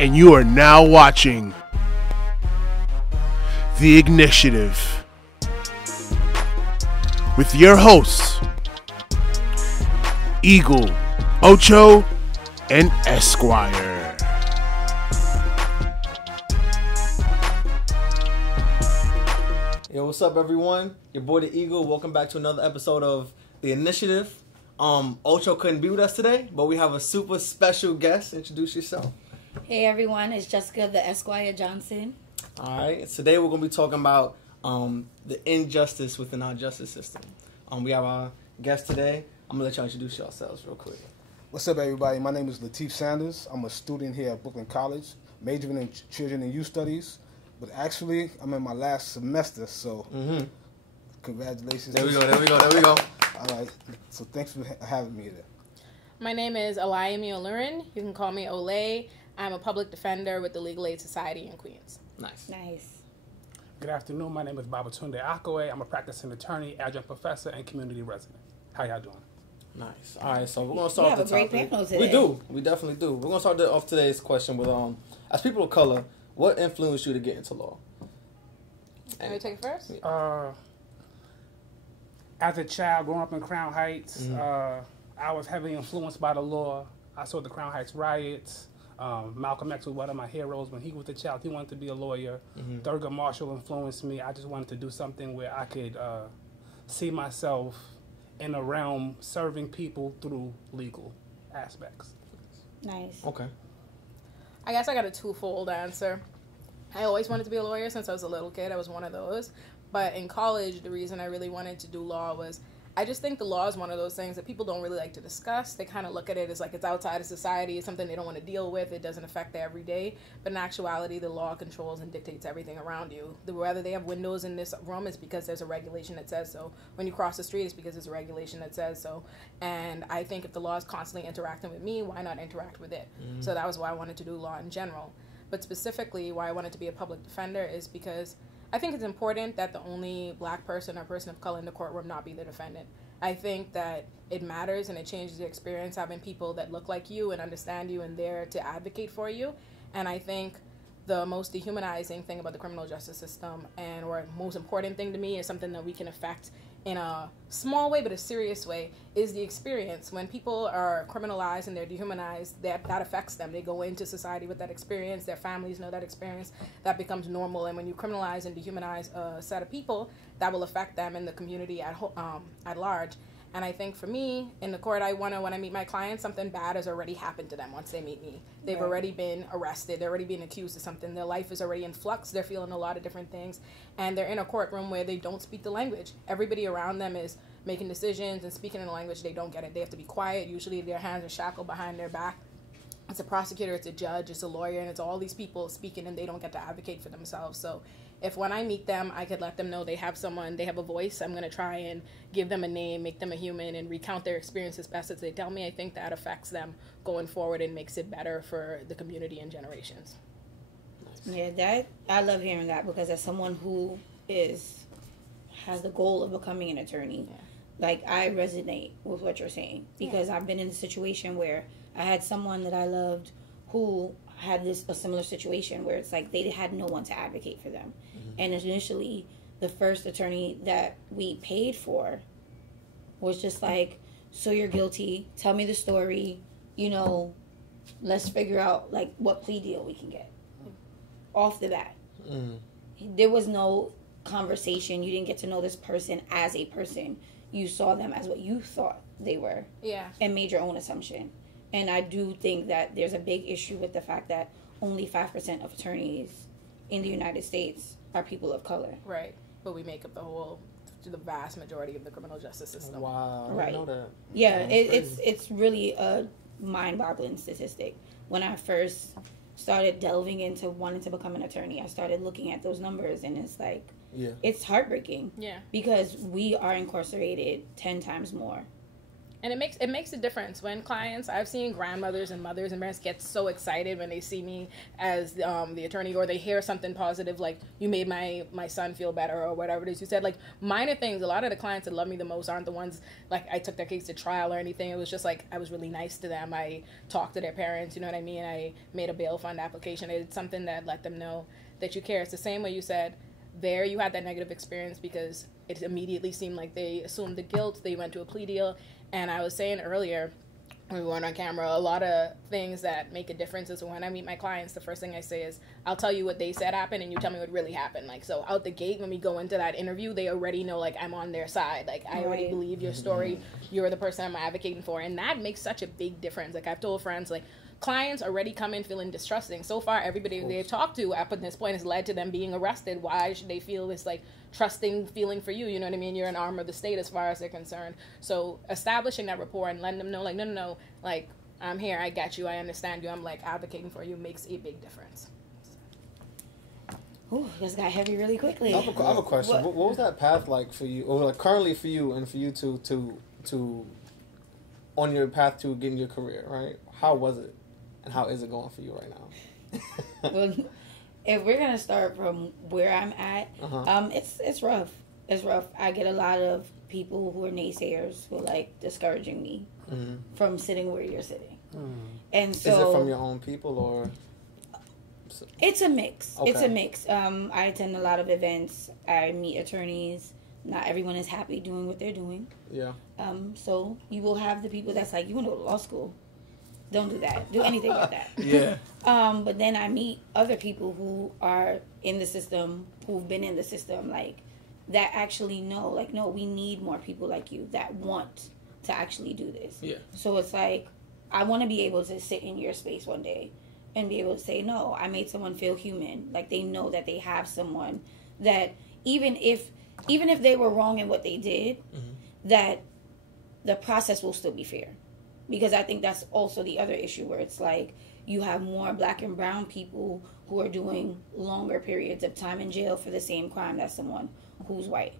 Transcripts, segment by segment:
and you are now watching The Initiative with your hosts, Eagle, Ocho, and Esquire. Yo, what's up, everyone? Your boy, the Eagle. Welcome back to another episode of The Initiative. Ocho couldn't be with us today, but we have a super special guest. Introduce yourself. Hey everyone, it's Jessica the Esquire Johnson. All right, today we're going to be talking about the injustice within our justice system. We have our guest today. I'm going to let y'all introduce yourselves real quick. What's up, everybody? My name is Lateef Sanders. I'm a student here at Brooklyn College, majoring in Children and Youth Studies. But actually, I'm in my last semester, so congratulations. There we go. All right, so thanks for having me there. My name is Alayemi Olurin. You can call me Olay. I'm a public defender with the Legal Aid Society in Queens. Nice. Good afternoon. My name is Babatunde Akwe. I'm a practicing attorney, adjunct professor, and community resident. How y'all doing? Nice. All right, so we're going to start off the topic. We have a great panel today. We do. We definitely do. We're going to start off today's question with, as people of color, what influenced you to get into law? Can we take it first? As a child growing up in Crown Heights, I was heavily influenced by the law. I saw the Crown Heights riots. Malcolm X was one of my heroes. When he was a child, he wanted to be a lawyer. Thurgood Marshall influenced me. I just wanted to do something where I could see myself in a realm serving people through legal aspects. Nice. Okay. I guess I got a twofold answer. I always wanted to be a lawyer since I was a little kid. I was one of those. But in college, the reason I really wanted to do law was I just think the law is one of those things that people don't really like to discuss. They kind of look at it as like it's outside of society. It's something they don't want to deal with. It doesn't affect their everyday. But in actuality, the law controls and dictates everything around you. Whether they have windows in this room is because there's a regulation that says so. When you cross the street, it's because there's a regulation that says so. And I think if the law is constantly interacting with me, why not interact with it? So that was why I wanted to do law in general. But specifically, why I wanted to be a public defender is because I think it's important that the only black person or person of color in the courtroom not be the defendant. I think that it matters and it changes the experience having people that look like you and understand you and there to advocate for you. And I think the most dehumanizing thing about the criminal justice system or most important thing to me is something that we can affect in a small way but a serious way is the experience. When people are criminalized and they're dehumanized, that affects them. They go into society with that experience. Their families know that experience. That becomes normal. And when you criminalize and dehumanize a set of people, that will affect them in the community at large. And I think for me, in the court, when I meet my clients, something bad has already happened to them once they meet me. They've already been arrested. They're already being accused of something. Their life is already in flux. They're feeling a lot of different things. And they're in a courtroom where they don't speak the language. Everybody around them is making decisions and speaking in a language they don't get it. They have to be quiet. Usually their hands are shackled behind their back. It's a prosecutor, it's a judge, it's a lawyer, and it's all these people speaking and they don't get to advocate for themselves. So if when I meet them, I could let them know they have a voice, I'm going to try and give them a name, make them a human, and recount their experience as best as they tell me. I think that affects them going forward and makes it better for the community and generations. Yeah, I love hearing that because as someone who has the goal of becoming an attorney, like I resonate with what you're saying because I've been in a situation where I had someone that I loved who had a similar situation where it's like they had no one to advocate for them. And initially, the first attorney that we paid for was just like, so you're guilty, tell me the story, let's figure out like what plea deal we can get. Off the bat. There was no conversation. You didn't get to know this person as a person. You saw them as what you thought they were. Yeah. And made your own assumption. And I do think that there's a big issue with the fact that only 5% of attorneys in the United States are people of color. Right. But we make up the vast majority of the criminal justice system. Wow. Right. I didn't know that. Yeah, it's really a mind-boggling statistic. When I first started delving into wanting to become an attorney, I started looking at those numbers and it's like, it's heartbreaking. Yeah. Because we are incarcerated 10 times more. And it makes a difference when clients, I've seen grandmothers and mothers and parents get so excited when they see me as the attorney, or they hear something positive like, you made my son feel better, or whatever it is you said. Like, minor things. A lot of the clients that love me the most aren't the ones like I took their case to trial or anything. It was just like I was really nice to them. I talked to their parents, you know what I mean? I made a bail fund application. I did something that let them know that you care. It's the same way you said there you had that negative experience because it immediately seemed like they assumed the guilt. They went to a plea deal. And I was saying earlier, when we weren't on camera, a lot of things that make a difference is when I meet my clients, the first thing I say is, I'll tell you what they said happened and you tell me what really happened. Like, so out the gate, when we go into that interview, they already know, like, I'm on their side. Like, I already believe your story. You're the person I'm advocating for. And that makes such a big difference. Like, I've told friends, like, clients already come in feeling distrusting. So far, everybody they've talked to up at this point has led to them being arrested. Why should they feel this, like, trusting feeling for you? You know what I mean? You're an arm of the state as far as they're concerned. So establishing that rapport and letting them know, like, no, like, I'm here, I got you, I understand you, I'm, like, advocating for you makes a big difference. Ooh, this got heavy really quickly. I have a question. What was that path like for you, or like currently for you, and for you to on your path to getting your career, right? How was it? And how is it going for you right now? Well, if we're gonna start from where I'm at, it's rough. It's rough. I get a lot of people who are naysayers who are like discouraging me from sitting where you're sitting. And so, is it from your own people or? It's a mix. Okay. It's a mix. I attend a lot of events. I meet attorneys. Not everyone is happy doing what they're doing. Yeah. So you will have the people that's like, you want to go to law school? Don't do that. Do anything like that. Yeah. But then I meet other people who are in the system, who've been in the system, like, that actually know, like, no, we need more people like you that want to actually do this. Yeah. So it's like, I want to be able to sit in your space one day and be able to say, no, I made someone feel human. Like, they know that they have someone that even if they were wrong in what they did, that the process will still be fair. Because I think that's also the other issue where it's like you have more black and brown people who are doing longer periods of time in jail for the same crime that someone who's white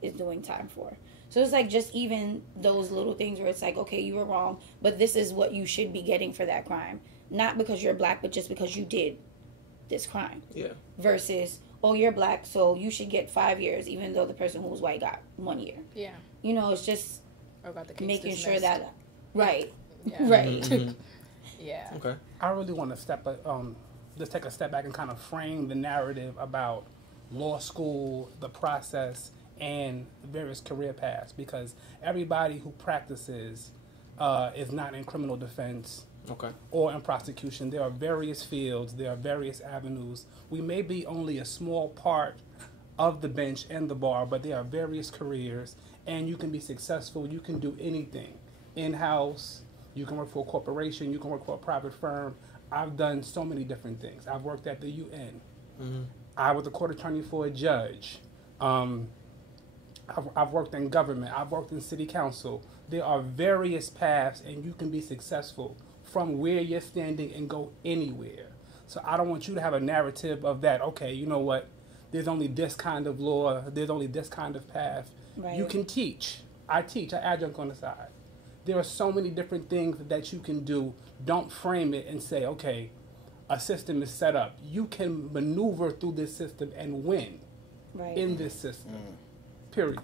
is doing time for. So it's like just even those little things where it's like, okay, you were wrong, but this is what you should be getting for that crime. Not because you're black, but just because you did this crime. Yeah. Versus, oh, you're black, so you should get 5 years, even though the person who was white got 1 year. Yeah. You know, it's just making sure that... Right. Yeah. Right. Yeah. Okay. I really want to just take a step back and kind of frame the narrative about law school, the process, and various career paths, because everybody who practices is not in criminal defense or in prosecution. There are various fields, there are various avenues. We may be only a small part of the bench and the bar, but there are various careers, and you can be successful. You can do anything. In-house, you can work for a corporation, you can work for a private firm. I've done so many different things. I've worked at the UN. I was a court attorney for a judge. I've worked in government. I've worked in city council. There are various paths, and you can be successful from where you're standing and go anywhere. So I don't want you to have a narrative of that, okay, you know what, there's only this kind of law, there's only this kind of path. Right. You can teach. I adjunct on the side. There are so many different things that you can do. Don't frame it and say, okay, a system is set up. You can maneuver through this system and win in this system, period.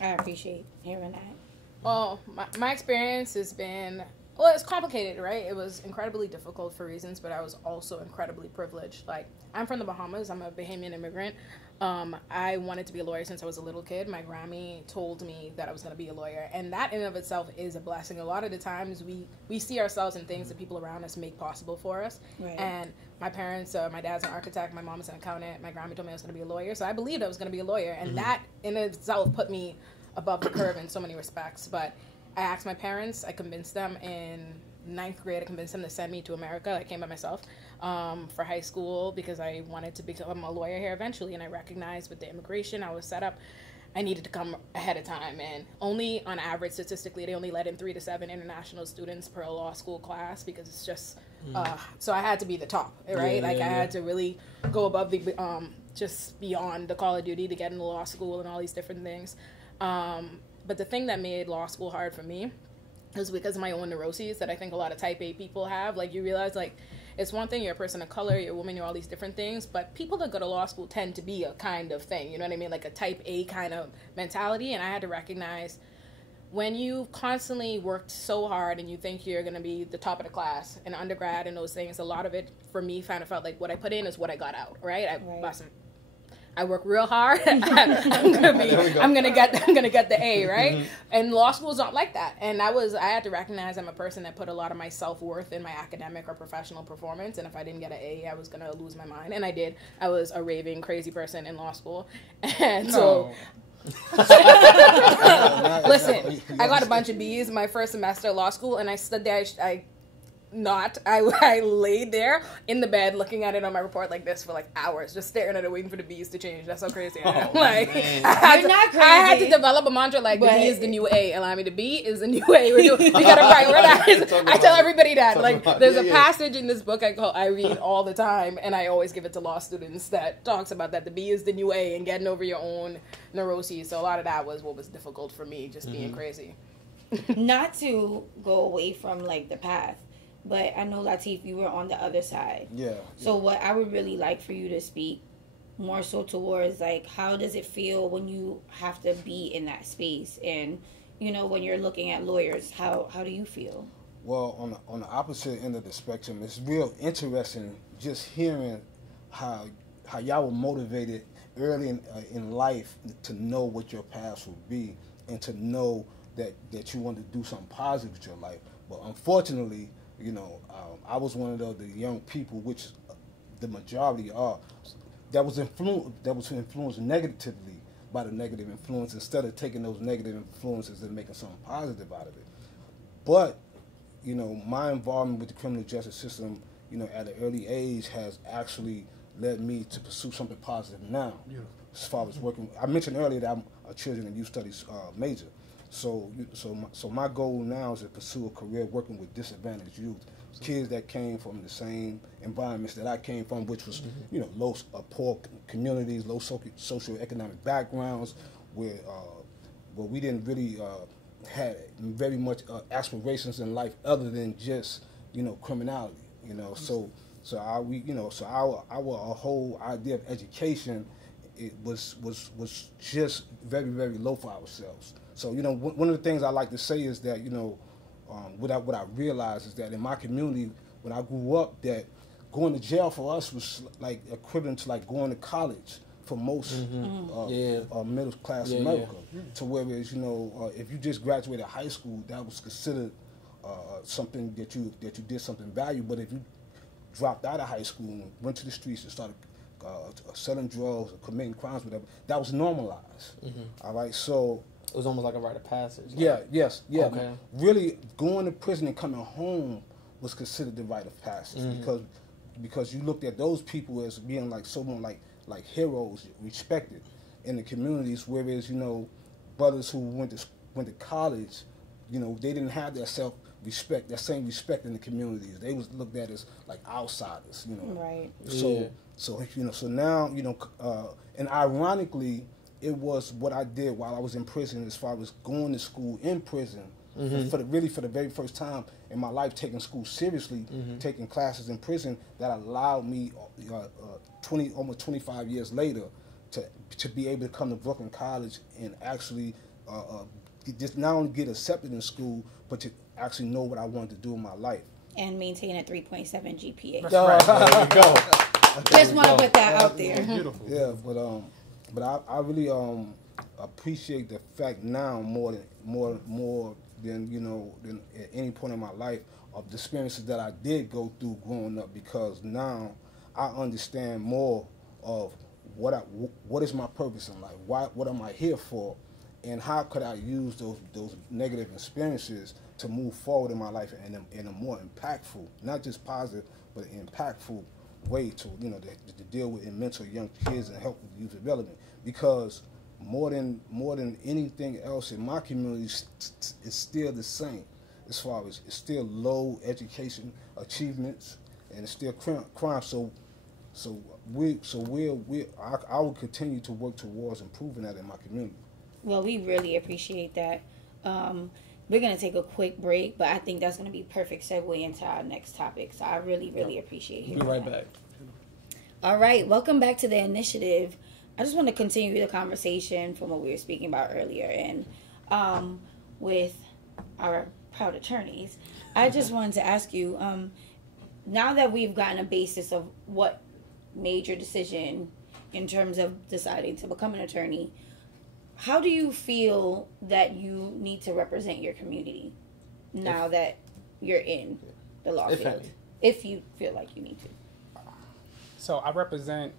I appreciate hearing that. Well, my experience has been, well, it's complicated, right? It was incredibly difficult for reasons, but I was also incredibly privileged. Like, I'm from the Bahamas. I'm a Bahamian immigrant. I wanted to be a lawyer since I was a little kid. My Grammy told me that I was going to be a lawyer, and that in and of itself is a blessing. A lot of the times we see ourselves in things that people around us make possible for us. Right. And my parents, my dad's an architect, my mom's an accountant, my Grammy told me I was going to be a lawyer, so I believed I was going to be a lawyer, and that in itself put me above the curve in so many respects. But I asked my parents, I convinced them in 9th grade, I convinced them to send me to America. I came by myself for high school because I wanted to become a lawyer here eventually, and I recognized with the immigration I was set up, I needed to come ahead of time, and only on average, statistically, they only let in 3 to 7 international students per law school class, because it's just, so I had to be the top, right? I had to really go above the, just beyond the call of duty to get into law school and all these different things. But the thing that made law school hard for me was because of my own neuroses that I think a lot of type A people have. Like, you realize, like, it's one thing, you're a person of color, you're a woman, you're all these different things, but people that go to law school tend to be a kind of thing, you know what I mean? Like a type A kind of mentality. And I had to recognize, when you constantly worked so hard and you think you're going to be the top of the class in undergrad and those things, a lot of it for me kind of felt like what I put in is what I got out, right? I work real hard. I'm gonna get the A, right? Mm-hmm. And law school is not like that. And I had to recognize I'm a person that put a lot of my self-worth in my academic or professional performance. And if I didn't get an A, I was gonna lose my mind. And I did. I was a raving crazy person in law school. And so listen, I got a bunch of B's my first semester of law school, and I stood there. I laid there in the bed looking at it on my report like this for like hours, just staring at it, waiting for the B's to change. That's how crazy I am. Like, I had to develop a mantra like, the B is the new A. Allow me, the B is the new A. We gotta prioritize. I tell everybody that. Like, there's a passage in this book I read all the time, and I always give it to law students that talks about that. The B is the new A and getting over your own neuroses. So a lot of that was what was difficult for me, just being crazy. Not to go away from like the path, but I know, Latif, you were on the other side. Yeah. So what I would really like for you to speak more so towards, like, how does it feel when you have to be in that space? And, you know, when you're looking at lawyers, how do you feel? Well, on the opposite end of the spectrum, it's real interesting just hearing how y'all were motivated early in life to know what your path would be and to know that you wanted to do something positive with your life. But unfortunately, you know, I was one of the young people, which the majority are, that was influenced negatively by the negative influence instead of taking those negative influences and making something positive out of it. But, you know, my involvement with the criminal justice system, you know, at an early age has actually led me to pursue something positive now. Yeah. As far as working, I mentioned earlier that I'm a children and youth studies major. So my goal now is to pursue a career working with disadvantaged youth, kids that came from the same environments that I came from, which was, you know, poor communities, low socioeconomic backgrounds, where we didn't really had very much aspirations in life other than just, you know, criminality, you know. So our whole idea of education, it was just very, very low for ourselves. So, you know, one of the things I like to say is that, you know, what I realized is that in my community, when I grew up, that going to jail for us was like equivalent to like going to college for most middle class America. Yeah. To whereas, you know, if you just graduated high school, that was considered something that you did something valuable. But if you dropped out of high school and went to the streets and started selling drugs or committing crimes, whatever, that was normalized. All right, so it was almost like a rite of passage. Like. Okay. Really, going to prison and coming home was considered the rite of passage because you looked at those people as being like someone like heroes, respected in the communities. Whereas, you know, brothers who went to college, you know, they didn't have that self-respect, that same respect in the communities. They was looked at as like outsiders, you know. Right. So you know, so now, you know, and ironically, it was what I did while I was in prison, as far as going to school in prison, for the very first time in my life, taking school seriously, taking classes in prison, that allowed me, almost 25 years later, to be able to come to Brooklyn College and actually just not only get accepted in school, but to actually know what I wanted to do in my life. And maintain a 3.7 GPA. That's right. There you go. Just want to put that out there. Beautiful. Yeah, but I really appreciate the fact now more than you know, than at any point in my life, of the experiences that I did go through growing up, because now I understand more of what is my purpose in life, what am I here for, and how could I use those negative experiences to move forward in my life in a more impactful, not just positive, but impactful way to, you know, to deal with and mentor young kids and help with youth development. Because more than anything else in my community, it's still the same, as far as it's still low education achievements and it's still crime. So I will continue to work towards improving that in my community. Well, we really appreciate that. We're going to take a quick break, but I think that's going to be perfect segue into our next topic. So I really, really appreciate hearing Be right that. back. All right, welcome back to the initiative. I just want to continue the conversation from what we were speaking about earlier, and with our proud attorneys. I just wanted to ask you, now that we've gotten a basis of what made your decision in terms of deciding to become an attorney, how do you feel that you need to represent your community now that you're in the law field? If you feel like you need to. So I represent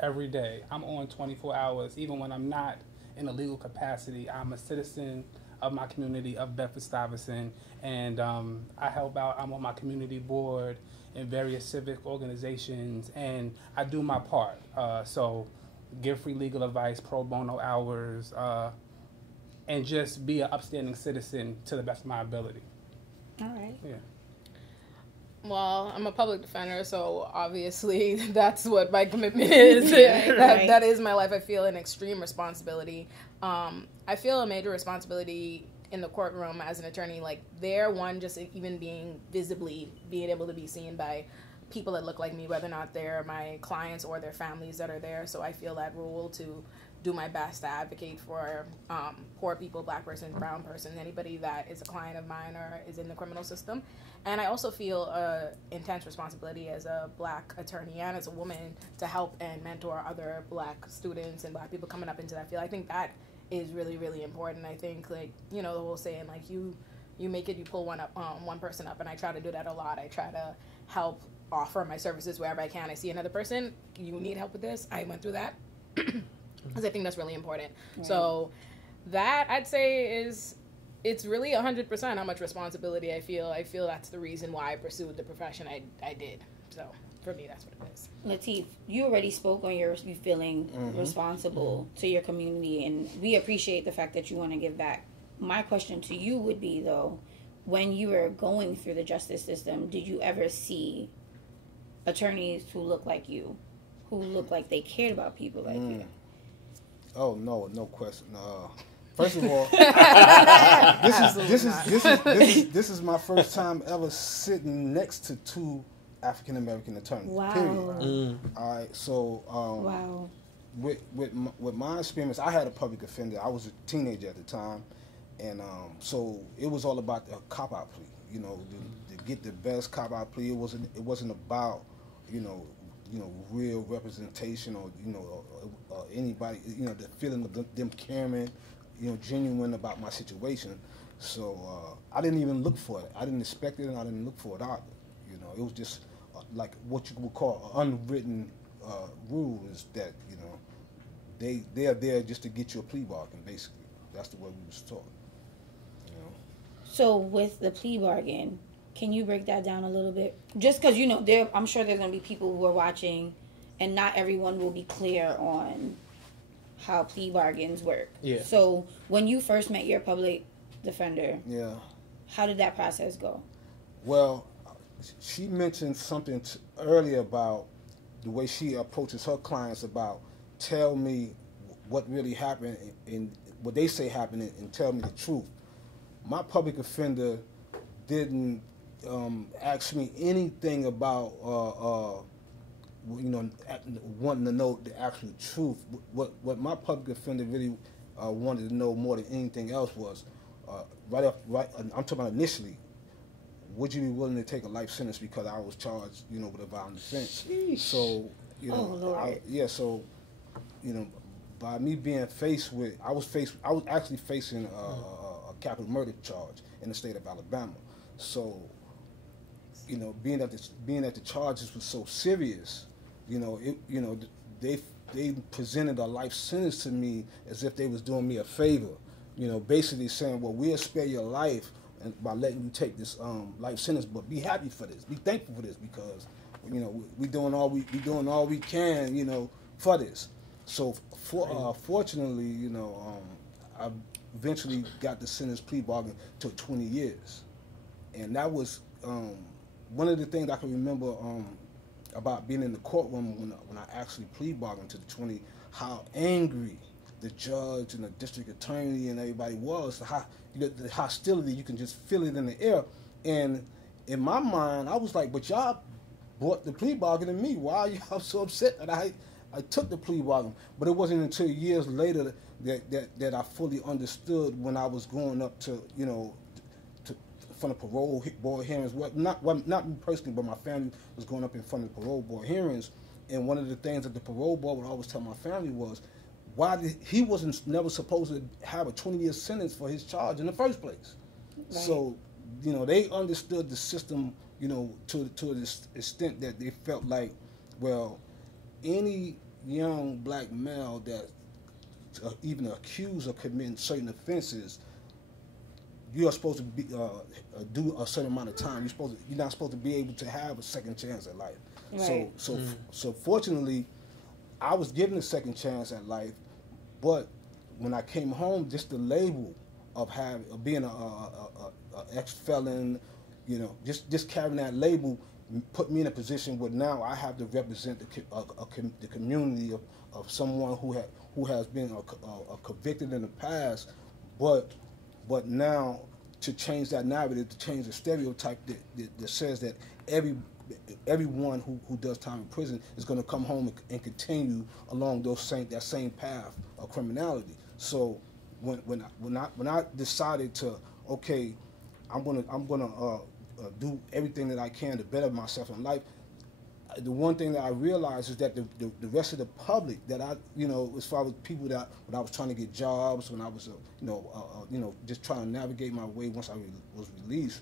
every day. I'm on 24 hours, even when I'm not in a legal capacity. I'm a citizen of my community of Bedford-Stuyvesant, and I help out. I'm on my community board in various civic organizations, and I do my part. So give free legal advice, pro bono hours, and just be an upstanding citizen to the best of my ability. All right. Yeah. Well, I'm a public defender, so obviously that's what my commitment is. Right. That is my life. I feel an extreme responsibility. I feel a major responsibility in the courtroom as an attorney. Like, just even being able to be seen by people that look like me, whether or not they're my clients or their families that are there. So I feel that role to do my best to advocate for poor people, black persons, brown persons, anybody that is a client of mine or is in the criminal system. And I also feel an intense responsibility as a black attorney and as a woman to help and mentor other black students and black people coming up into that field. I think that is really, really important. I think, like, the whole saying, like, you make it, you pull one person up, and I try to do that a lot. I try to help offer my services wherever I can. I see another person, you need help with this, I went through that. Because I think that's really important. Right. So that, I'd say, it's really 100% how much responsibility I feel. I feel that's the reason why I pursued the profession I did. So for me, that's what it is. Lateef, you already spoke on you feeling responsible to your community, and we appreciate the fact that you want to give back. My question to you would be, though, when you were going through the justice system, did you ever see attorneys who look like you, who look like they cared about people like you? Oh, no question. First of all, this is my first time ever sitting next to two African American attorneys. Wow. Period. All right. So, wow. With my experience, I had a public defender. I was a teenager at the time, and so it was all about the cop-out plea. To get the best cop-out plea. It wasn't about real representation or anybody, the feeling of them caring, genuine about my situation. So I didn't even look for it. I didn't expect it, and I didn't look for it either. It was just like what you would call an unwritten rule is that they are there just to get you a plea bargain. Basically, that's the way we was taught. So with the plea bargain, can you break that down a little bit? Just because, I'm sure there's going to be people who are watching, and not everyone will be clear on how plea bargains work. Yeah. So when you first met your public defender, how did that process go? Well, she mentioned something earlier about the way she approaches her clients about tell me what really happened and what they say happened and tell me the truth. My public offender didn't ask me anything about wanting to know the actual truth. What my public offender really wanted to know more than anything else was I'm talking about initially, would you be willing to take a life sentence because I was charged with a violent offense? Sheesh. So Lord. by me being faced with I was actually facing a capital murder charge in the state of Alabama. So being that the charges were so serious, they presented a life sentence to me as if they was doing me a favor, basically saying, well, we'll spare your life by letting you take this life sentence, but be happy for this, be thankful for this, because we doing all we can, for this. So fortunately, I eventually got the sentence plea bargain to 20 years, and that was one of the things I can remember about being in the courtroom when I actually plea bargained to the 20, how angry the judge and the district attorney and everybody was, the hostility, you can just feel it in the air. And in my mind, I was like, but y'all brought the plea bargain to me. Why are y'all so upset that I took the plea bargain? But it wasn't until years later that I fully understood when I was going up to, front of parole board hearings. Not me personally, but my family was going up in front of the parole board hearings. And one of the things that the parole board would always tell my family was, he wasn't never supposed to have a 20-year sentence for his charge in the first place. Right. So, they understood the system, to this extent that they felt like, well, any young black male that even accused of committing certain offenses, you are supposed to be do a certain amount of time. You're not supposed to be able to have a second chance at life. Right. So fortunately, I was given a second chance at life, but when I came home, just the label of being a ex-felon, just carrying that label put me in a position where now I have to represent the community of someone who has been convicted in the past, but now to change that narrative, to change the stereotype that says that everyone who does time in prison is going to come home and continue along that same path of criminality. So when I decided to, okay, I'm gonna do everything that I can to better myself in life, the one thing that I realized is that the rest of the public that as far as people that when I was trying to get jobs, when I was just trying to navigate my way once I was released,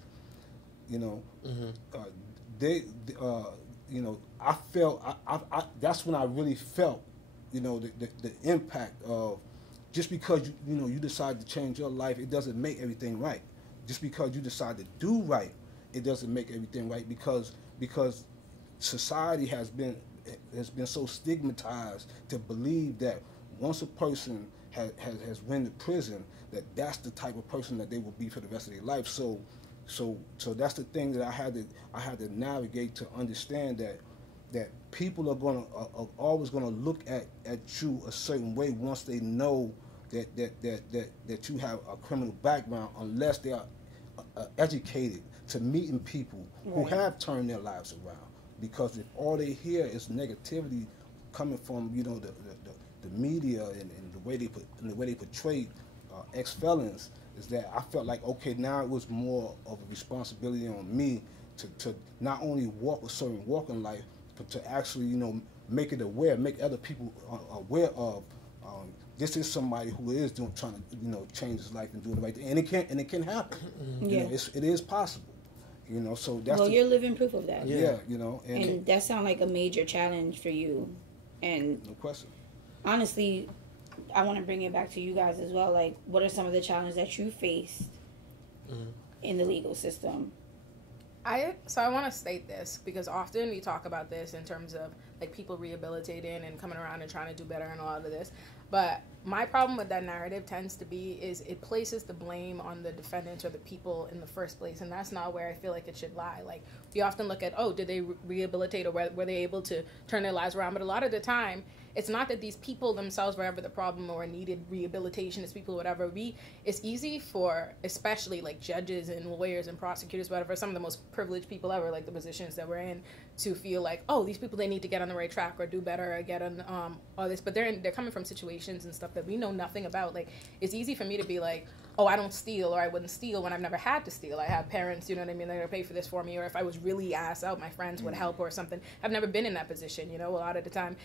I felt that's when I really felt the impact of, just because you decide to change your life, it doesn't make everything right. Just because you decide to do right, it doesn't make everything right, because society has been so stigmatized to believe that once a person has went to prison, that's the type of person that they will be for the rest of their life. So that's the thing that I had to navigate, to understand that people are always gonna look at you a certain way once they know that you have a criminal background, unless they are educated to meeting people who have turned their lives around. Because if all they hear is negativity coming from the media and the way they portray ex-felons, is that I felt like, okay, now it was more of a responsibility on me to not only walk a certain walk in life, but to actually make other people aware of this is somebody who is trying to change his life and do the right thing, and it can happen. Yeah. It is possible. So that's you're living proof of that. Yeah, and that sounds like a major challenge for you. And no question. Honestly, I want to bring it back to you guys as well. Like, what are some of the challenges that you faced in the legal system? I want to state this, because often we talk about this in terms of like people rehabilitating and coming around and trying to do better and a lot of this. But my problem with that narrative tends to be is it places the blame on the defendants or the people in the first place, and that's not where I feel like it should lie. Like, we often look at, did they rehabilitate, or were they able to turn their lives around? But a lot of the time, it's not that these people themselves were ever the problem or needed rehabilitation. It's people, whatever. It's easy for, especially like judges and lawyers and prosecutors, whatever, some of the most privileged people ever, like the positions that we're in, to feel like, these people, they need to get on the right track or do better or get on all this. But they're coming from situations and stuff that we know nothing about. Like, it's easy for me to be like, I don't steal, or I wouldn't steal when I've never had to steal. I have parents, they're going to pay for this for me, or if I was really ass out, my friends would help or something. I've never been in that position, a lot of the time.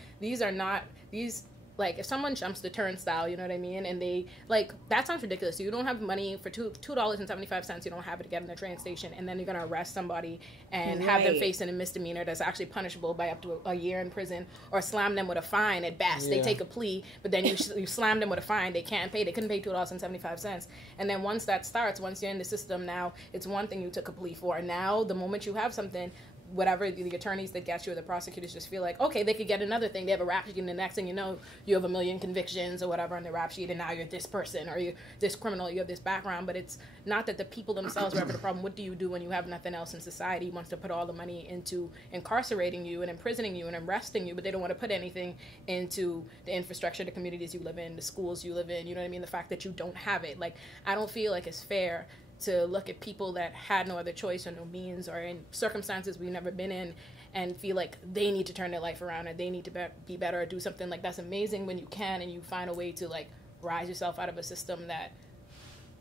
Like, if someone jumps the turnstile, and they, like, that sounds ridiculous. You don't have money for $2.75, you don't have it to get in the train station, and then you're going to arrest somebody and have them facing a misdemeanor that's actually punishable by up to a year in prison, or slam them with a fine at best. They take a plea, but then you slam them with a fine. They can't pay. They couldn't pay $2.75. And then once that starts, once you're in the system, now it's one thing you took a plea for. Now, the moment you have something, whatever the attorneys that get you or the prosecutors just feel like, okay, they could get another thing. They have a rap sheet, and the next thing you know, you have 1 million convictions or whatever on the rap sheet, and now you're this person, or you're this criminal, you have this background. But it's not that the people themselves are ever the problem. What do you do when you have nothing else, and society wants to put all the money into incarcerating you and imprisoning you and arresting you, but they don't want to put anything into the infrastructure, the communities you live in, the schools you live in, you know what I mean? The fact that you don't have it. Like, I don't feel like it's fair to look at people that had no other choice or no means or in circumstances we've never been in and feel like they need to turn their life around or they need to be better or do something. Like, that's amazing when you can and you find a way to, like, rise yourself out of a system that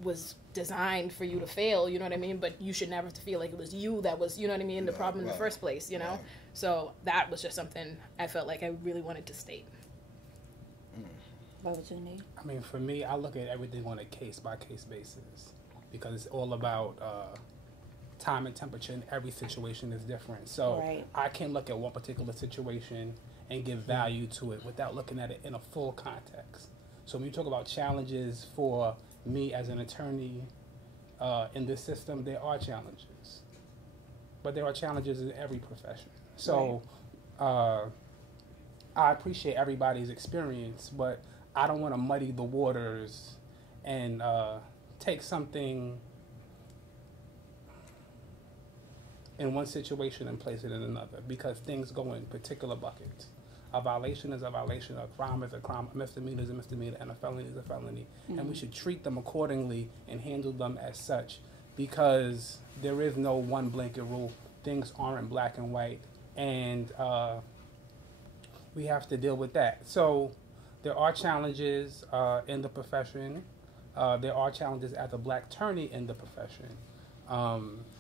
was designed for you to fail, you know what I mean? But you should never have to feel like it was you that was, you know what I mean, the problem in the first place, you know? Right. So that was just something I felt like I really wanted to state. What was your name? I mean, for me, I look at everything on a case-by-case basis because it's all about time and temperature, and every situation is different. So right. I can look at one particular situation and give value to it without looking at it in a full context. So when you talk about challenges for me as an attorney in this system, there are challenges. But there are challenges in every profession. So right. I appreciate everybody's experience, but I don't want to muddy the waters and take something in one situation and place it in another, because things go in particular buckets. A violation is a violation, a crime is a crime, a misdemeanor is a misdemeanor, and a felony is a felony. Mm-hmm. And we should treat them accordingly and handle them as such, because there is no one blanket rule. Things aren't black and white, and we have to deal with that. So there are challenges in the profession. There are challenges as a black attorney in the profession.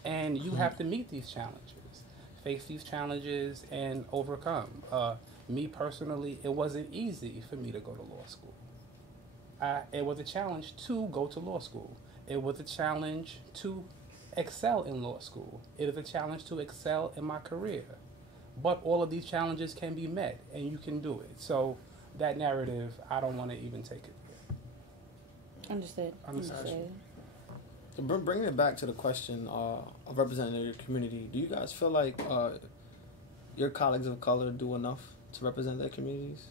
And you have to meet these challenges, face these challenges, and overcome. Me personally, it wasn't easy for me to go to law school. It was a challenge to go to law school. It was a challenge to excel in law school. It is a challenge to excel in my career. But all of these challenges can be met, and you can do it. So that narrative, I don't want to even take it there. Understood. So bringing it back to the question of representing your community, do you guys feel like your colleagues of color do enough to represent their communities?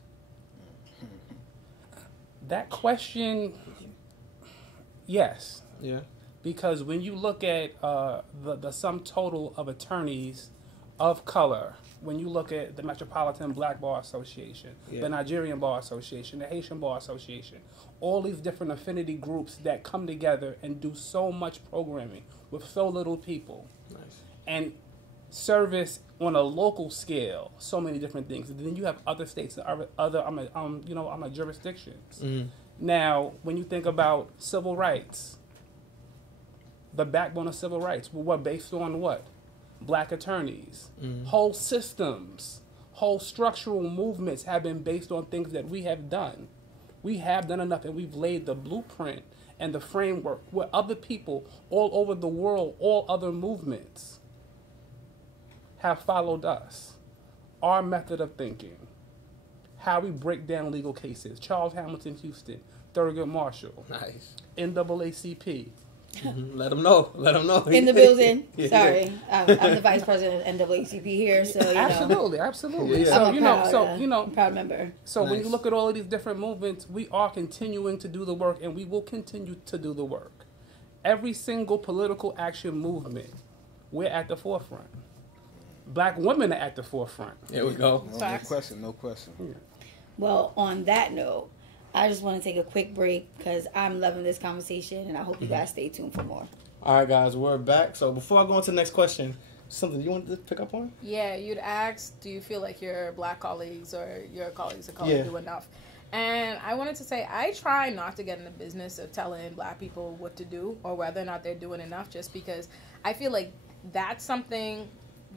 That question, yes. Yeah. Because when you look at the sum total of attorneys of color, when you look at the Metropolitan Black Bar Association, the Nigerian Bar Association, the Haitian Bar Association, all these different affinity groups that come together and do so much programming with so little people. Nice. And service on a local scale, so many different things. And then you have other states, other jurisdictions. Mm-hmm. Now, when you think about civil rights, the backbone of civil rights, what based on what? Black attorneys. Mm-hmm. Whole systems, whole structural movements have been based on things that we have done. We have done enough, and we've laid the blueprint and the framework where other people all over the world, all other movements have followed us. Our method of thinking, how we break down legal cases. Charles Hamilton Houston, Thurgood Marshall. Nice. NAACP. Mm-hmm. Let them know. In the building. Sorry, I'm the vice president of NAACP here, so you absolutely. Yeah. So I'm a proud member. So when you look at all of these different movements, we are continuing to do the work, and we will continue to do the work. Every single political action movement, we're at the forefront. Black women are at the forefront. There we go. No question. Yeah. Well, on that note, I just want to take a quick break because I'm loving this conversation, and I hope you guys stay tuned for more. All right, guys, we're back. So before I go on to the next question, something you wanted to pick up on? Yeah, you'd asked, do you feel like your black colleagues or your colleagues of color do enough? And I wanted to say, I try not to get in the business of telling black people what to do or whether or not they're doing enough, just because I feel like that's something.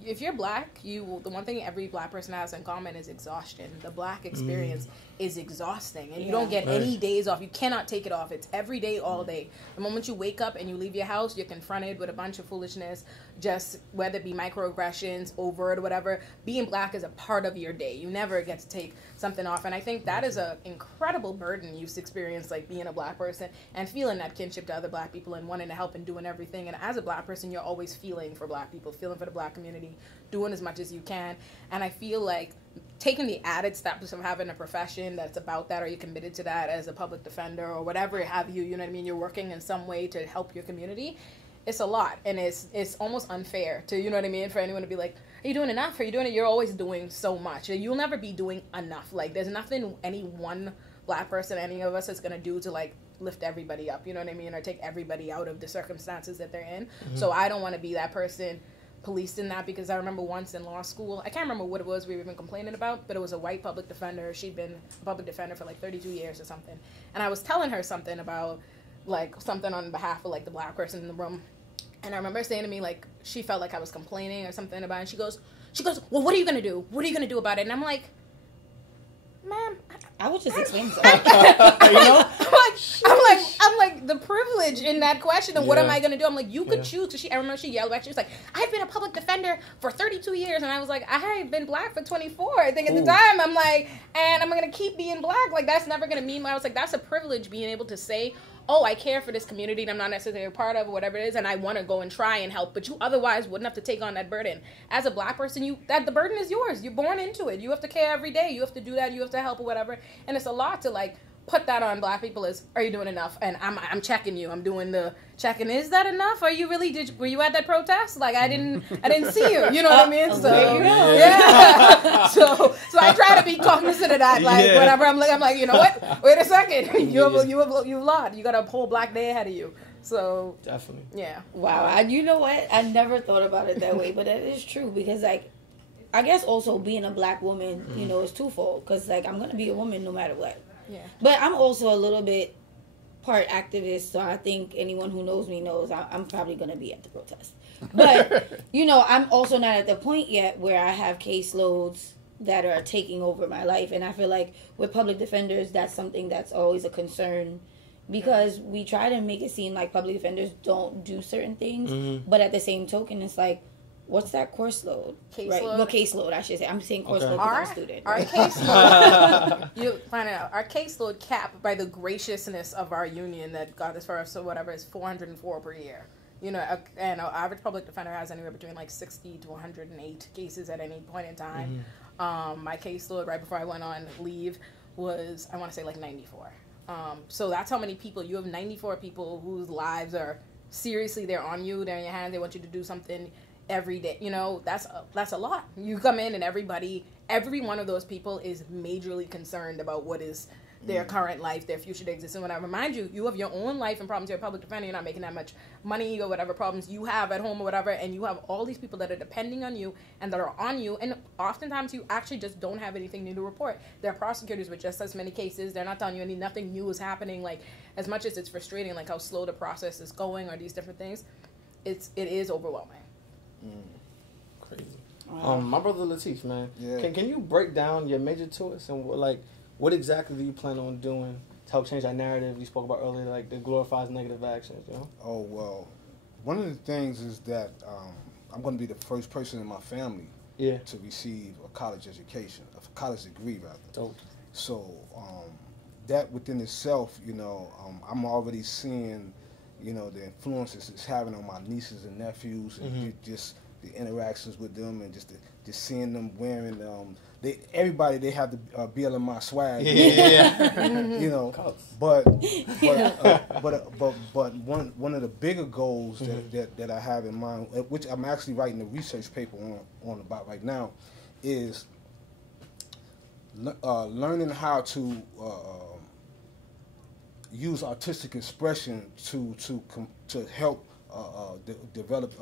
If you're black, the one thing every black person has in common is exhaustion. The black experience is exhausting, and you don't get any days off. You cannot take it off. It's every day, all day. The moment you wake up and you leave your house, you're confronted with a bunch of foolishness. just whether it be microaggressions, overt, whatever, being Black is a part of your day. You never get to take something off. And I think that is an incredible burden you've experienced, like being a Black person and feeling that kinship to other Black people and wanting to help and doing everything. And as a Black person, you're always feeling for Black people, feeling for the Black community, doing as much as you can. And I feel like taking the added steps of having a profession that's about that, or you're committed to that as a public defender or whatever have you, you know what I mean, you're working in some way to help your community. It's a lot, and it's almost unfair to, you know what I mean, for anyone to be like, are you doing enough? Are you doing it? You're always doing so much. You'll never be doing enough. Like, there's nothing any one Black person, any of us, is going to do to, like, lift everybody up, you know what I mean, or take everybody out of the circumstances that they're in. So I don't want to be that person policed in that, because I remember once in law school, I can't remember what it was we were even complaining about, but it was a white public defender. She'd been a public defender for, like, 32 years or something. And I was telling her something about, like, something on behalf of, like, the Black person in the room. And I remember saying to me, like, she felt like I was complaining or something about it. And she goes, well, what are you going to do? What are you going to do about it? And I'm like, ma'am, I was just explaining something. I'm like, the privilege in that question of what am I going to do? I'm like, you could choose. Cause I remember she yelled back. She was like, I've been a public defender for 32 years. And I was like, I've been Black for 24. I think at the time, I'm like, and I'm going to keep being Black. Like, that's never going to mean, I was like, that's a privilege, being able to say, oh, I care for this community and I'm not necessarily a part of, or whatever it is, and I want to go and try and help, but you otherwise wouldn't have to take on that burden. As a Black person, the burden is yours. You're born into it. You have to care every day. You have to do that. You have to help or whatever. And it's a lot to, like, put that on Black people is, are you doing enough? And I'm checking you. I'm doing the checking. Is that enough? Are you really, were you at that protest? Like, I didn't see you. You know what I mean? So, yeah. so I try to be cognizant of that. Like, whenever I'm like, you know what? Wait a second. You lied. You got a whole Black day ahead of you. So definitely. Yeah. Wow. You know what? I never thought about it that way, but that is true, because, like, I guess also being a Black woman, you know, is twofold, because, like, I'm going to be a woman no matter what. Yeah. But I'm also a little bit part activist, so I think anyone who knows me knows I'm probably going to be at the protest. But, you know, I'm also not at the point yet where I have caseloads that are taking over my life. And I feel like with public defenders, that's something that's always a concern, because we try to make it seem like public defenders don't do certain things. But at the same token, it's like, what's that course load? Caseload? Right? Well, caseload, I should say. I'm saying course load because I'm a student. Our caseload, you'll find out, our caseload cap, by the graciousness of our union that got as far as, so whatever, is 404 per year. You know, and an average public defender has anywhere between, like, 60 to 108 cases at any point in time. My caseload right before I went on leave was, I want to say, like, 94. So that's how many people, you have 94 people whose lives are seriously, they're on you, they're in your hands, they want you to do something every day. You know, that's a lot. You come in and every one of those people is majorly concerned about what is their current life, their future existence. And when I remind you, you have your own life and problems. You're a public defender, you're not making that much money or whatever problems you have at home or whatever, and you have all these people that are depending on you and that are on you, and oftentimes you actually just don't have anything new to report. There are prosecutors with just as many cases. They're not telling you nothing new is happening. Like, as much as it's frustrating, like how slow the process is going or these different things, it is overwhelming. Crazy. My brother Latif, man. Yeah. Can you break down your major to us, and what exactly do you plan on doing to help change that narrative you spoke about earlier, like that glorifies negative actions, you know? Oh, well, one of the things is that I'm going to be the first person in my family to receive a college education, a college degree, rather. Dope. So that within itself, you know, I'm already seeing, you know, the influences it's having on my nieces and nephews, and just the interactions with them, and just seeing them wearing everybody they have the BLMI swag, you know. But one of the bigger goals that I have in mind, which I'm actually writing a research paper on about right now, is learning how to use artistic expression to help develop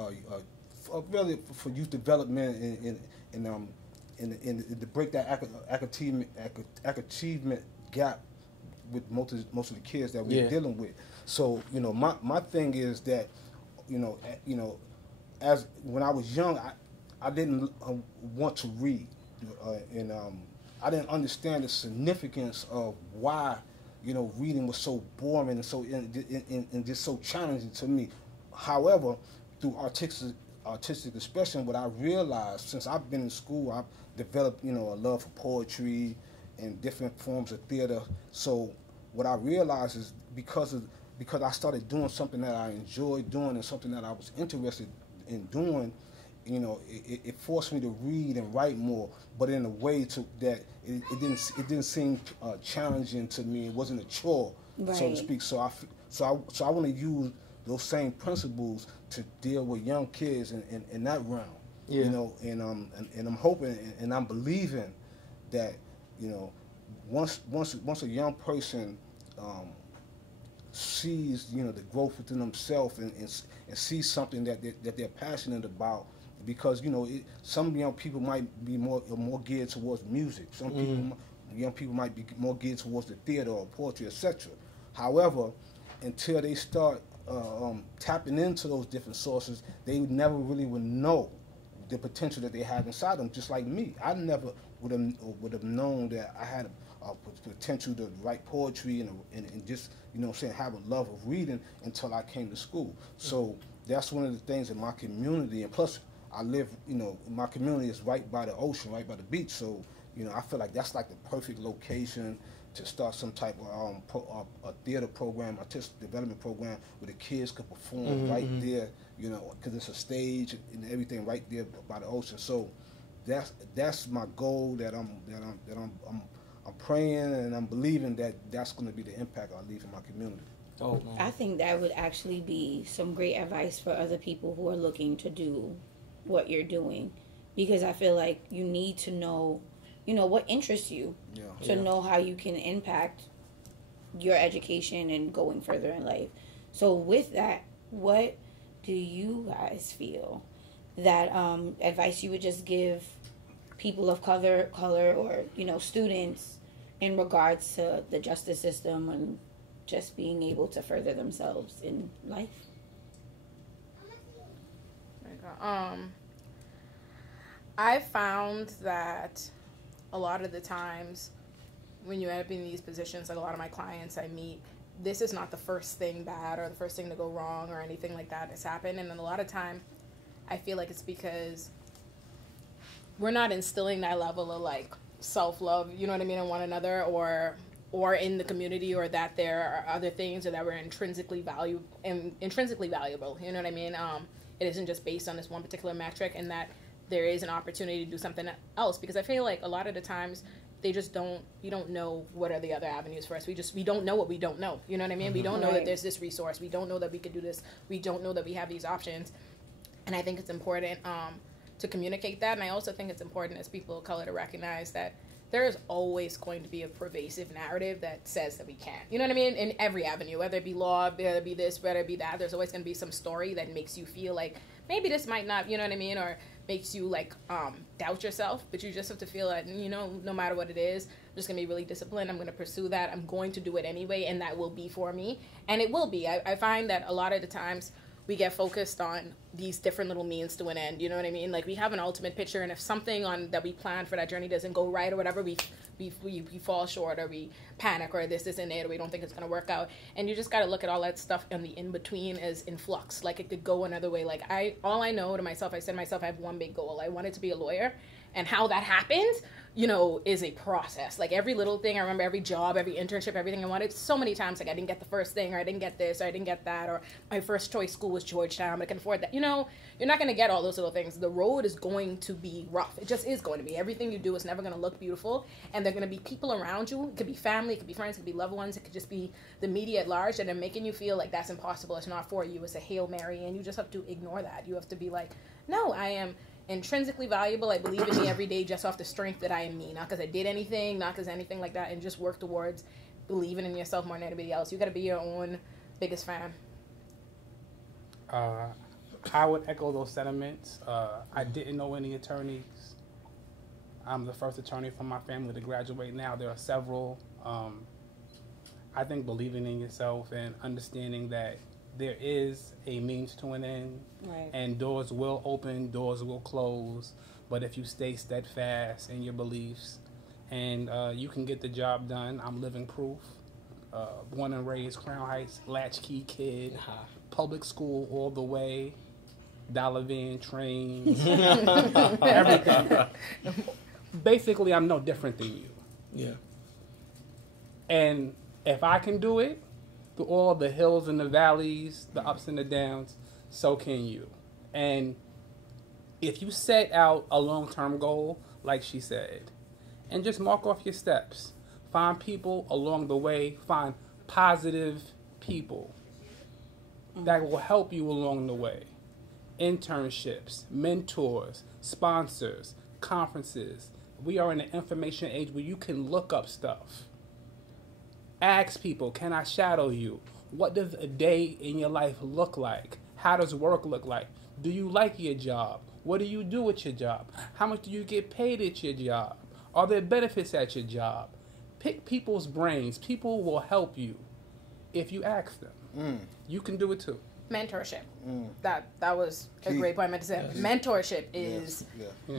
really for youth development and to break that achievement gap with most of the kids that we're dealing with. So, you know, my thing is that, you know, as when I was young, I didn't want to read, and I didn't understand the significance of why, you know, reading was so boring and so and just so challenging to me. However, through artistic expression, what I realized since I've been in school, I've developed, a love for poetry and different forms of theater. So what I realized is because I started doing something that I enjoyed doing and something that I was interested in doing, it forced me to read and write more, but in a way that it didn't seem challenging to me. It wasn't a chore, so to speak. So I want to use those same principles to deal with young kids in that realm. Yeah. And I'm hoping and I'm believing that once a young person sees the growth within themselves and sees something that they're passionate about, because some young people might be more geared towards music. Some young people might be more geared towards the theater or poetry, etc. However, until they start tapping into those different sources, they never really would know the potential that they have inside them. Just like me, I never would have known that I had a potential to write poetry and just have a love of reading until I came to school. So that's one of the things in my community, and plus I live, my community is right by the ocean, right by the beach. So I feel like that's like the perfect location to start some type of a theater program, artistic development program, where the kids could perform right there, because it's a stage and everything right there by the ocean. So that's my goal that I'm praying and I'm believing that that's going to be the impact I leave in my community. Oh man, I think that would actually be some great advice for other people who are looking to do what you're doing, because I feel like you need to know what interests you to know how you can impact your education and going further in life. So with that, what do you guys feel that advice you would just give people of color or students in regards to the justice system and just being able to further themselves in life? I found that a lot of the times when you end up in these positions, like a lot of my clients I meet, this is not the first thing bad or the first thing to go wrong or anything like that has happened. And then a lot of time I feel like it's because we're not instilling that level of like self-love, in one another or in the community, or that there are other things, or that we're intrinsically valuable, you know what I mean? It isn't just based on this one particular metric, and that there is an opportunity to do something else, because I feel like a lot of the times we don't know what are the other avenues for us. We don't know what we don't know. You know what I mean? We don't know that there's this resource. We don't know that we could do this. We don't know that we have these options. And I think it's important to communicate that. And I also think it's important as people of color to recognize that there is always going to be a pervasive narrative that says that we can't. You know what I mean? In every avenue, whether it be law, whether it be this, whether it be that, there's always going to be some story that makes you feel like maybe this might not, you know what I mean? Or makes you like doubt yourself. But you just have to feel that, no matter what it is, I'm just going to be really disciplined. I'm going to pursue that. I'm going to do it anyway, and that will be for me. And it will be. I find that a lot of the times we get focused on these different little means to an end, you know what I mean? Like, we have an ultimate picture, and if something that we plan for that journey doesn't go right or whatever, we fall short, or we panic, or this isn't it, or we don't think it's going to work out. And you just got to look at all that stuff in the in-between as in flux. Like, it could go another way. Like, all I know to myself, I said to myself, I have one big goal. I wanted to be a lawyer, and how that happened, is a process. Like, every little thing, I remember every job, every internship, everything I wanted, so many times, like, I didn't get the first thing, or I didn't get this, or I didn't get that, or my first choice school was Georgetown, but I can afford that. You're not going to get all those little things. The road is going to be rough. It just is going to be. Everything you do is never going to look beautiful, and there are going to be people around you. It could be family, it could be friends, it could be loved ones, it could just be the media at large, and they're making you feel like that's impossible, it's not for you, it's a Hail Mary, and you just have to ignore that. You have to be like, no, I am intrinsically valuable. I believe in me every day just off the strength that I am me, not because I did anything, not because anything like that, and just work towards believing in yourself more than anybody else. You got to be your own biggest fan. I would echo those sentiments. I didn't know any attorneys. I'm the first attorney from my family to graduate now. There are several. I think believing in yourself and understanding that there is a means to an end, Right. and doors will open, doors will close, but if you stay steadfast in your beliefs, and you can get the job done. I'm living proof. Born and raised Crown Heights, latchkey kid, public school all the way. dollar van, trains, everything. Basically, I'm no different than you. Yeah. And if I can do it through all the hills and the valleys, the ups and the downs, so can you. And if you set out a long-term goal, like she said, and just mark off your steps, find people along the way, find positive people that will help you along the way. Internships, mentors, sponsors, conferences. We are in an information age where you can look up stuff. Ask people, can I shadow you? What does a day in your life look like? How does work look like? Do you like your job? What do you do at your job? How much do you get paid at your job? Are there benefits at your job? Pick people's brains. People will help you if you ask them. You can do it too. Mentorship. That was a great point I meant to say. Yes. Mentorship is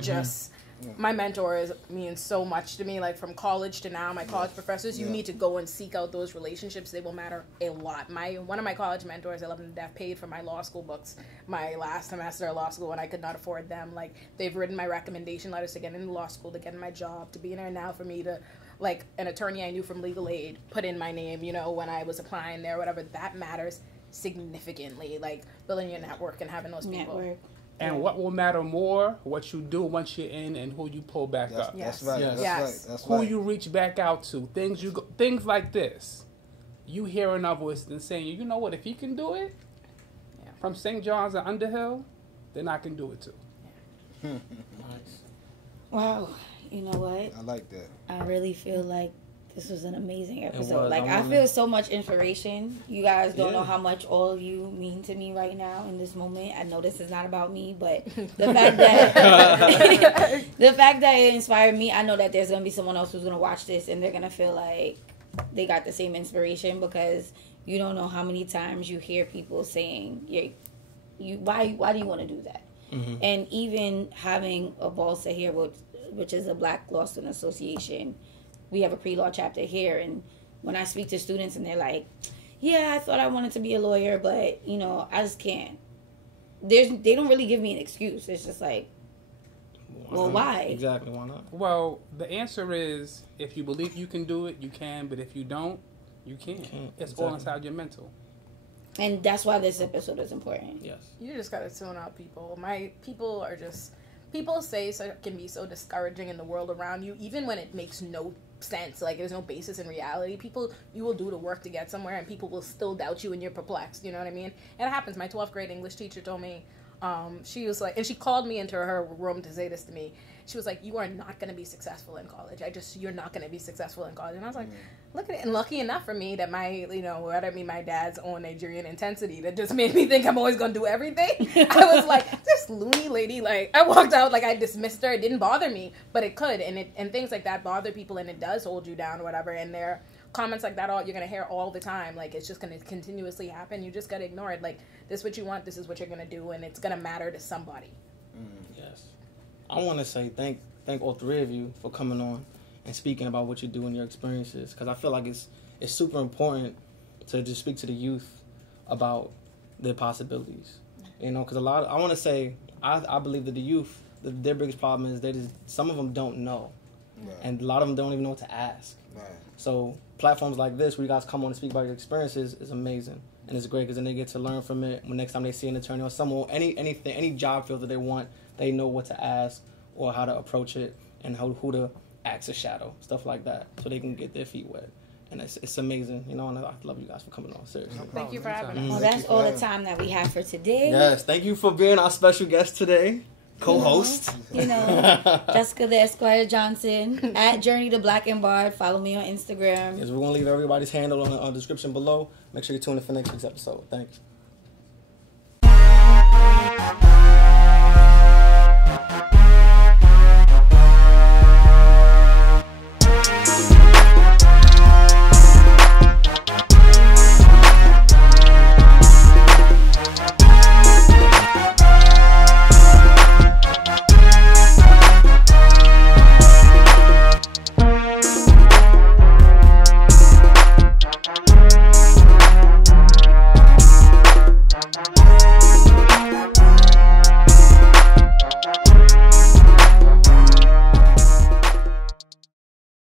just... My mentors mean so much to me, like from college to now, my college professors, you need to go and seek out those relationships. They will matter a lot. One of my college mentors, I love them to death, paid for my law school books my last semester of law school when I could not afford them. Like, they've written my recommendation letters to get into law school, to get in my job, to be in there now for me to, like, an attorney I knew from legal aid put in my name, you know, when I was applying there, whatever. That matters significantly, like building your network and having those people. And what will matter more, what you do once you're in and who you pull back up. That's right. Yes. That's who right. you reach back out to. Things like this. You hear enough voice and saying, you know what, if he can do it from St. John's and Underhill, then I can do it too. Nice. Wow. You know what? I like that. I really feel like this was an amazing was. episode. Like, I feel so much inspiration. You guys don't know how much all of you mean to me right now in this moment. I know this is not about me, but the fact that the fact that it inspired me, I know that there's gonna be someone else who's gonna watch this and they're gonna feel like they got the same inspiration, because you don't know how many times you hear people saying, why do you want to do that? Mm-hmm. And even having a BALSA here, which is a Black Law Student Association, we have a pre-law chapter here, and when I speak to students and they're like, yeah, I thought I wanted to be a lawyer, but, you know, I just can't. They don't really give me an excuse. It's just like, well, why? Exactly, why not? Well, the answer is, if you believe you can do it, you can, but if you don't, you can't. It's all inside your mental. And that's why this episode is important. Yes. You just gotta tune out people. People say can be so discouraging in the world around you, even when it makes no sense. Like, there's no basis in reality. You will do the work to get somewhere, and people will still doubt you, and you're perplexed. You know what I mean? And it happens. My 12th grade English teacher told me, she was like, and she called me into her room to say this to me. She was like, you are not going to be successful in college. You're not going to be successful in college. And I was like, look at it. And lucky enough for me that my dad's own Nigerian intensity that just made me think I'm always going to do everything. I was like, this loony lady, like, I walked out, like, I dismissed her. It didn't bother me, but it could. And things like that bother people, and it does hold you down or whatever. And there comments like that, you're going to hear all the time. Like, it's just going to continuously happen. You just got to ignore it. Like, this is what you want. This is what you're going to do. And it's going to matter to somebody. Yes. I want to say thank all three of you for coming on and speaking about what you do and your experiences, because I feel like it's super important to just speak to the youth about their possibilities. You know, because I want to say, I believe that the youth, their biggest problem is some of them don't know. Right. And a lot of them don't even know what to ask. Right. So platforms like this, where you guys come on and speak about your experiences, is amazing. And it's great because then they get to learn from it. When next time they see an attorney or someone, any job field that they want, they know what to ask or how to approach it and who to ask a shadow, stuff like that, so they can get their feet wet. And it's amazing, you know, and I love you guys for coming on, seriously. Thank you for having us. Well, that's all the time that we have for today. Yes, thank you for being our special guest today, co-host. You know, Jessica the Esquire Johnson, at Journey to Black and Barred. Follow me on Instagram. Yes, we're going to leave everybody's handle on the description below. Make sure you tune in for next week's episode. Thanks.